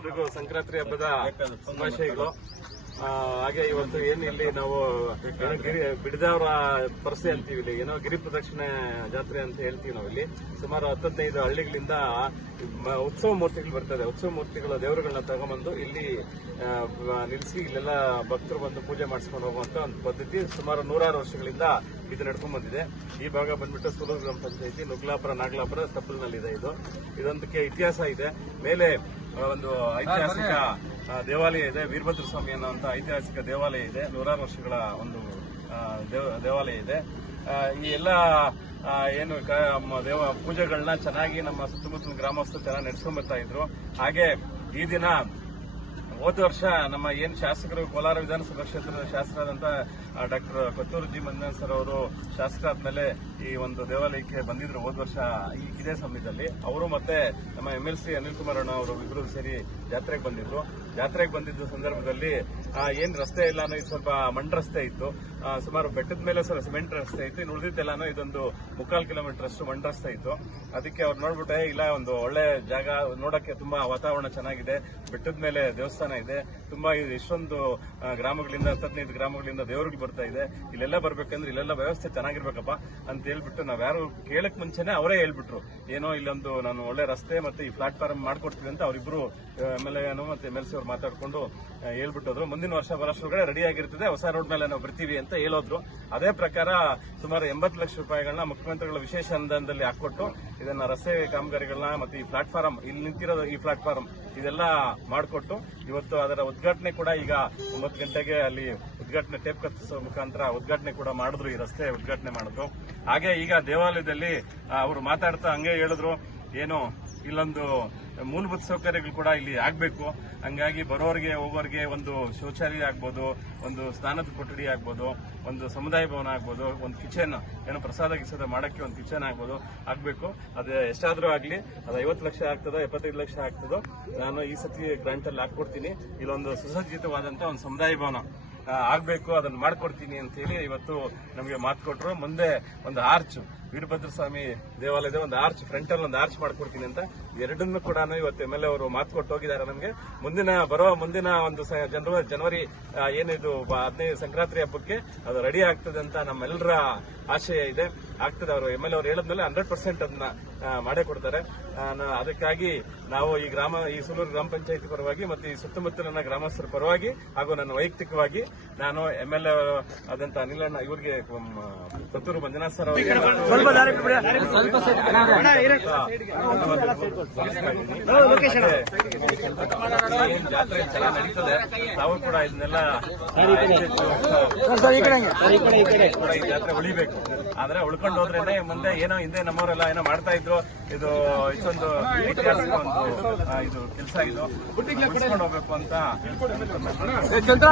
ಎಲ್ರಿಗೂ ಸಂಕ್ರಾಂತಿ ಹಬ್ಬದ ಶುಭಾಶಯಗಳು. ಹಾಗೆ ಇವತ್ತು ಏನು ಇಲ್ಲಿ ನಾವು ಬಿಡದವರ ಪರಸೆ ಅಂತೀವಿ, ಇಲ್ಲಿ ಏನೋ ಗಿರಿ ಪ್ರದಕ್ಷಿಣೆ ಜಾತ್ರೆ ಅಂತ ಹೇಳ್ತೀವಿ ನಾವು. ಇಲ್ಲಿ ಸುಮಾರು 15 ಹಳ್ಳಿಗಳಿಂದ ಉತ್ಸವ ಮೂರ್ತಿಗಳು ಬರ್ತದೆ. ಉತ್ಸವ ಮೂರ್ತಿಗಳ ದೇವರುಗಳನ್ನ ತಗೊಂಡ್ಬಂದು ಇಲ್ಲಿ ನಿಲ್ಲಿಸಿ ಇಲ್ಲೆಲ್ಲ ಭಕ್ತರು ಬಂದು ಪೂಜೆ ಮಾಡಿಸ್ಕೊಂಡು ಹೋಗುವಂತ ಒಂದು ಪದ್ಧತಿ ಸುಮಾರು 100 ವರ್ಷಗಳಿಂದ ಇದು ನಡ್ಕೊಂಡ್ ಬಂದಿದೆ. ಈ ಭಾಗ ಬಂದ್ಬಿಟ್ಟು ಸೂಲೂರು ಗ್ರಾಮ ಪಂಚಾಯತಿ ನುಗ್ಲಾಪುರ ನಾಗಲಾಪುರ ತಪ್ಪಲಿನಲ್ಲಿದೆ. ಇದೊಂದಕ್ಕೆ ಇತಿಹಾಸ ಇದೆ. ಮೇಲೆ ಒಂದು ಐತಿಹಾಸಿಕ ದೇವಾಲಯ ಇದೆ, ವೀರಭದ್ರ ಸ್ವಾಮಿ ಅನ್ನುವಂತ ಐತಿಹಾಸಿಕ ದೇವಾಲಯ ಇದೆ. 100 ವರ್ಷಗಳ ಒಂದು ದೇವಾಲಯ ಇದೆ. ಈ ಎಲ್ಲ ಏನು ಪೂಜೆಗಳನ್ನ ಚೆನ್ನಾಗಿ ನಮ್ಮ ಸುತ್ತಮುತ್ತಲ ಗ್ರಾಮಸ್ಥರು ಚೆನ್ನಾಗಿ ನಡೆಸ್ಕೊಂಡ್ ಬರ್ತಾ ಇದ್ರು. ಹಾಗೆ ಈ ದಿನ ಹೋದ ವರ್ಷ ನಮ್ಮ ಏನ್ ಶಾಸಕರು ಕೋಲಾರ ವಿಧಾನಸಭಾ ಕ್ಷೇತ್ರದ ಶಾಸಕರಾದಂತ doctor Kothur G Manjunath sir ಅವರು ಶಾಸಕರಾದ್ಮೇಲೆ ಈ ಒಂದು ದೇವಾಲಯಕ್ಕೆ ಬಂದಿದ್ರು ಹೋದ ವರ್ಷ ಇದೇ ಸಮಯದಲ್ಲಿ. ಅವರು ಮತ್ತೆ ನಮ್ಮ MLC ಅನಿಲ್ ಕುಮಾರ್ ಅಣ್ಣ ಅವರು ಇಬ್ಬರು ಸೇರಿ ಜಾತ್ರೆಗೆ ಬಂದಿದ್ರು. ಜಾತ್ರೆಗೆ ಬಂದಿದ್ದ ಸಂದರ್ಭದಲ್ಲಿ ಏನ್ ರಸ್ತೆ ಎಲ್ಲಾನು ಇದು ಸ್ವಲ್ಪ ಮಣ್ಣು ರಸ್ತೆ ಇತ್ತು. ಸುಮಾರು ಬೆಟ್ಟದ ಮೇಲೆ ಸ್ವಲ್ಪ ಸಿಮೆಂಟ್ ರಸ್ತೆ ಇತ್ತು. ಇನ್ನು ಉಳಿದಿದ್ದೆಲ್ಲಾನು ಇದೊಂದು 3/4 ಕಿಲೋಮೀಟರ್ ಅಷ್ಟು ಮಣ್ಣು ರಸ್ತೆ ಇತ್ತು. ಅದಕ್ಕೆ ಅವ್ರು ನೋಡ್ಬಿಟ್ಟೆ ಇಲ್ಲ ಒಂದು ಒಳ್ಳೆ ಜಾಗ, ನೋಡಕ್ಕೆ ತುಂಬಾ ವಾತಾವರಣ ಚೆನ್ನಾಗಿದೆ, ಬೆಟ್ಟದ ಮೇಲೆ ದೇವಸ್ಥಾನ ಇದೆ, ತುಂಬಾ ಇಷ್ಟೊಂದು ಗ್ರಾಮಗಳಿಂದ 15 ಗ್ರಾಮಗಳಿಂದ ದೇವರುಗಳು ಬರ್ತಾ ಇದೆ, ಇಲ್ಲೆಲ್ಲ ಬರ್ಬೇಕಂದ್ರೆ ಇಲ್ಲೆಲ್ಲ ವ್ಯವಸ್ಥೆ ಚೆನ್ನಾಗಿರ್ಬೇಕಪ್ಪ ಅಂತ ಹೇಳ್ಬಿಟ್ಟು ನಾವ್ ಯಾರು ಕೇಳಕ್ ಮುಂಚೆನೆ ಅವರೇ ಹೇಳ್ಬಿಟ್ರು. ಏನೋ ಇಲ್ಲೊಂದು ನಾನು ಒಳ್ಳೆ ರಸ್ತೆ ಮತ್ತೆ ಈ ಪ್ಲಾಟ್ಫಾರ್ಮ್ ಮಾಡ್ಕೊಡ್ತೀವಿ ಅಂತ ಅವರಿಬ್ರು MLA ಮತ್ತೆ MLC ಅವ್ರು ಮಾತಾಡ್ಕೊಂಡು ಹೇಳ್ಬಿಟ್ಟೋದ್ರು. ಮುಂದಿನ ವರ್ಷ ಬರೋಷ್ಟ್ರೊಳಗಡೆ ರೆಡಿ ಆಗಿರ್ತದೆ, ಹೊಸ ರೋಡ್ ಮೇಲೆ ನಾವು ಬರ್ತೀವಿ ಅಂತ ಹೇಳೋದ್ರು. ಅದೇ ಪ್ರಕಾರ ಸುಮಾರು 80 ಲಕ್ಷ ರೂಪಾಯಿಗಳನ್ನ ಮುಖ್ಯಮಂತ್ರಿಗಳ ವಿಶೇಷ ಅನುದಾನದಲ್ಲಿ ಹಾಕೊಟ್ಟು ಇದನ್ನ ರಸ್ತೆ ಕಾಮಗಾರಿಗಳನ್ನ ಮತ್ತೆ ಈ ಪ್ಲಾಟ್ಫಾರ್ಮ್ ಇಲ್ಲಿ ನಿಂತಿರೋದು ಈ ಪ್ಲಾಟ್ಫಾರ್ಮ್ ಇದೆಲ್ಲ ಮಾಡಿಕೊಟ್ಟು ಇವತ್ತು ಅದರ ಉದ್ಘಾಟನೆ ಕೂಡ ಈಗ 9 ಗಂಟೆಗೆ ಅಲ್ಲಿ ಉದ್ಘಾಟನೆ ಟೇಪ್ ಕತ್ತಿಸೋ ಮುಖಾಂತರ ಉದ್ಘಾಟನೆ ಕೂಡ ಮಾಡಿದ್ರು. ಈ ರಸ್ತೆ ಉದ್ಘಾಟನೆ ಮಾಡಿದ್ರು. ಹಾಗೆ ಈಗ ದೇವಾಲಯದಲ್ಲಿ ಅವರು ಮಾತಾಡ್ತಾ ಹಂಗೆ ಹೇಳಿದ್ರು, ಏನು ಇಲ್ಲೊಂದು ಮೂಲಭೂತ ಸೌಕರ್ಯಗಳು ಕೂಡ ಇಲ್ಲಿ ಆಗ್ಬೇಕು. ಹಂಗಾಗಿ ಬರೋರಿಗೆ ಹೋಗೋರಿಗೆ ಒಂದು ಶೌಚಾಲಯ ಆಗ್ಬೋದು, ಒಂದು ಸ್ನಾನದ ಕೊಠಡಿ ಆಗ್ಬೋದು, ಒಂದು ಸಮುದಾಯ ಭವನ ಆಗ್ಬೋದು, ಒಂದು ಕಿಚನ್ ಏನೋ ಪ್ರಸಾದ ಗಿಸಾದ ಮಾಡಕ್ಕೆ ಒಂದು ಕಿಚನ್ ಆಗ್ಬೇಕು. ಅದೇ ಎಷ್ಟಾದ್ರೂ ಆಗ್ಲಿ, ಅದು 50 ಲಕ್ಷ ಆಗ್ತದೋ 75 ಲಕ್ಷ ಆಗ್ತದೋ ನಾನು ಈ ಸತಿ ಗ್ರಾಂಟ್ ಅಲ್ಲಿ ಹಾಕೊಡ್ತೀನಿ. ಇಲ್ಲೊಂದು ಸುಸಜ್ಜಿತವಾದಂತ ಒಂದು ಸಮುದಾಯ ಭವನ ಆಗ್ಬೇಕು, ಅದನ್ನ ಮಾಡ್ಕೊಡ್ತೀನಿ ಅಂತ ಹೇಳಿ ಇವತ್ತು ನಮಗೆ ಮಾತು ಕೊಟ್ಟರು. ಮುಂದೆ ಒಂದು ಆರ್ಚ್, ವೀರಭದ್ರ ಸ್ವಾಮಿ ದೇವಾಲಯದ ಒಂದು ಆರ್ಚ್, ಫ್ರಂಟ್ ಅಲ್ಲಿ ಒಂದು ಆರ್ಚ್ ಮಾಡ್ಕೊಡ್ತೀನಿ ಅಂತ ಎರಡನ್ನೂ ಕೂಡ ಇವತ್ತು MLA ಅವರು ಮಾತು ಕೊಟ್ಟು ಹೋಗಿದ್ದಾರೆ ನಮಗೆ. ಮುಂದಿನ ಒಂದು ಜನವರಿ ಏನಿದು 15 ಸಂಕ್ರಾಂತಿ ಹಬ್ಬಕ್ಕೆ ಅದು ರೆಡಿ ಆಗ್ತದೆ ಅಂತ ನಮ್ಮೆಲ್ಲರ ಆಶಯ ಇದೆ. ಆಗ್ತದೆ. ಅವರು MLA ಅವರು ಹೇಳಿದ್ಮೇಲೆ 100% ಅದನ್ನ ಮಾಡೇ ಕೊಡ್ತಾರೆ. ಅದಕ್ಕಾಗಿ ನಾವು ಈ ಸೂಲೂರು ಗ್ರಾಮ ಪಂಚಾಯತಿ ಪರವಾಗಿ ಮತ್ತೆ ಈ ಸುತ್ತಮುತ್ತಲಿನ ಗ್ರಾಮಸ್ಥರ ಪರವಾಗಿ ಹಾಗೂ ನನ್ನ ವೈಯಕ್ತಿಕವಾಗಿ ನಾನು MLA ಆದಂತ ಅನಿಲಣ್ಣ ಇವರಿಗೆ ಕೊತ್ತೂರು ಮಂಜುನಾಥ್ ಸರ್ ಅವರಿಗೆ ಜಾತ್ರೆ ಚೆನ್ನಾಗಿ ನಡೀತದೆ. ತಾವು ಕೂಡ ಇದನ್ನೆಲ್ಲ ಕೂಡ ಈ ಜಾತ್ರೆ ಉಳಿಬೇಕು. ಆದ್ರೆ ಉಳ್ಕೊಂಡು ಹೋದ್ರೇನೆ ಮುಂದೆ ಏನೋ ಹಿಂದೆ ನಮ್ಮವರೆಲ್ಲ ಏನೋ ಮಾಡ್ತಾ ಇದ್ರು. ಇದು ಇಷ್ಟೊಂದು ಐತಿಹಾಸಿಕ ಒಂದು ಇದು ಕೆಲಸ ಇದು ಉಳಿಸ್ಕೊಂಡು ಹೋಗ್ಬೇಕು ಅಂತ ಹೇಳ್ತಾರೆ.